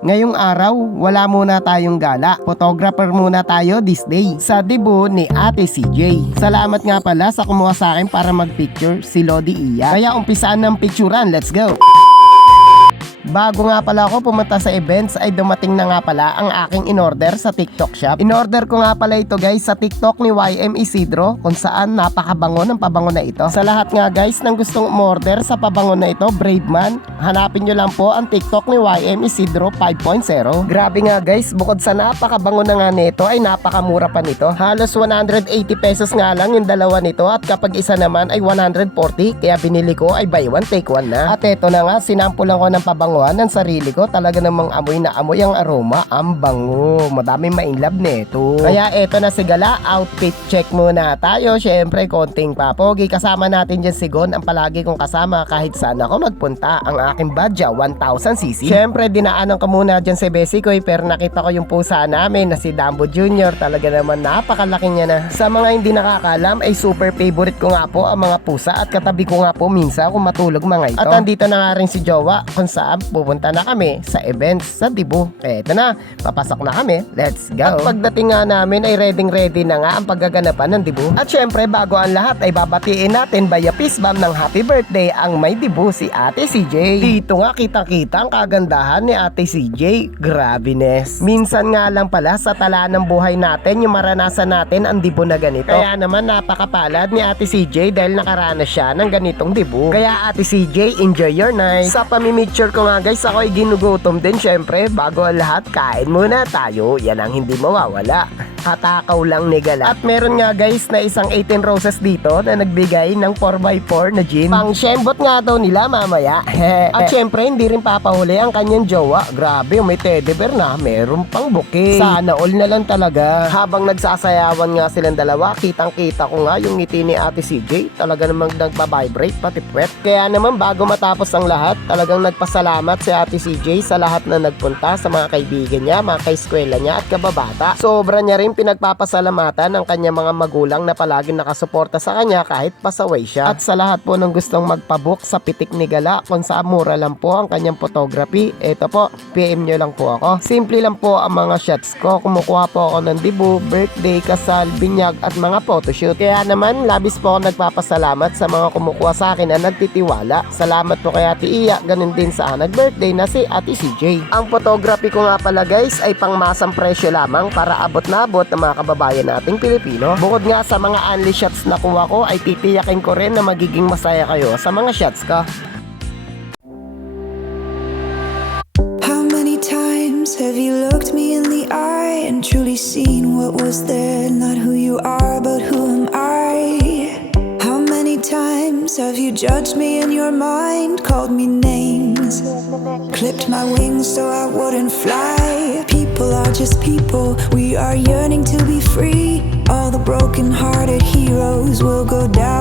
Ngayong araw, wala muna tayong gala. Photographer muna tayo this day sa debut ni Ate CJ. Salamat nga pala sa kumuha sa akin para magpicture, si Lodi Iya. Kaya umpisaan ng picturean, let's go! Bago nga pala ako pumunta sa events ay dumating na nga pala ang aking in-order sa TikTok shop. In-order ko nga pala ito guys sa TikTok ni YM Isidro kung saan napakabango ng pabango na ito. Sa lahat nga guys ng gustong umorder sa pabango na ito, Brave Man, hanapin nyo lang po ang TikTok ni YM Isidro 5.0. Grabe nga guys, bukod sa napakabango na nga nito ay napakamura pa nito. Halos 180 pesos nga lang yung dalawa nito at kapag isa naman ay 140 kaya binili ko ay buy one take one na. At eto na nga, sinampulan ko ng pabango ng sarili ko, talaga namang amoy na amoy ang aroma, ang bango, madaming ma-inlove nito. Kaya eto na si Gala, outfit check muna tayo. Syempre konting papogi, kasama natin dyan si Gon, ang palagi kong kasama kahit saan ako magpunta. Ang aking badya 1000cc. Syempre dinaanan ko muna dyan si Bessie ko pero nakita ko yung pusa namin na si Dambo Jr. Talaga naman napakalaki niya na. Sa mga hindi nakakalam ay super favorite ko nga po ang mga pusa at katabi ko nga po minsan kung matulog mga ito. At andito na nga rin si Jowa kung saan pupunta na kami sa events sa Dibu. Eto na, papasok na kami. Let's go. At pagdating nga namin ay ready na nga ang paggaganapan ng Dibu. At syempre bago ang lahat ay babatiin natin via peace bomb ng happy birthday ang may Dibu si Ate CJ. Dito nga kitang-kita ang kagandahan ni Ate CJ. Grabiness. Minsan nga lang pala sa tala ng buhay natin yung maranasan natin ang Dibu na ganito. Kaya naman napakapalad ni Ate CJ dahil nakaranas siya ng ganitong Dibu. Kaya Ate CJ, enjoy your night. Sa pamimicture ko nga guys, ako ay ginugutom din syempre. Bago ang lahat, kain muna tayo. Yan ang hindi mawawala. Katakaw lang ni Gala. At meron nga guys na isang 18 roses dito na nagbigay ng 4x4 na gin. Pang syembot nga daw nila mamaya. At syempre hindi rin papahuli ang kanyang jowa. Grabe, may teddy bear na. Meron pang bouquet. Sana all na lang talaga. Habang nagsasayawan nga silang dalawa, kitang kita ko nga yung ngiti ni Ate CJ. Talaga namang nagpa-vibrate pati puwet. Kaya naman bago matapos ang lahat, talagang nagpasalamat si Ate CJ sa lahat na nagpunta, sa mga kaibigan niya, mga kaeskwela niya at kababata. Sobra niya rin pinagpapasalamatan ng kanyang mga magulang na palaging nakasuporta sa kanya kahit pasaway siya. At sa lahat po ng gustong magpabook sa pitik ni Gala kung saan mura lang po ang kanyang photography, eto po, PM nyo lang po ako. Simple lang po ang mga shots ko. Kumukuha po ako ng Dibu, birthday, kasal, binyag at mga photoshoot. Kaya naman labis po ako nagpapasalamat sa mga kumukuha sa akin na nagtitiwala. Salamat po kay Ate Iya, ganun din sa nag-birthday na si Ate CJ. Ang photography ko nga pala guys ay pangmasang presyo lamang para abot na abot ng mga kababayan nating Pilipino. Bukod nga sa mga only shots na kuha ko ay titiyakin ko rin na magiging masaya kayo sa mga shots ko. How many times have you looked me in the eye and truly seen what was there? Not who you are but who am I? How many times have you judged me in your mind, called me names, clipped my wings so I wouldn't fly? People are just people, we are yearning to be free. All the broken-hearted heroes will go down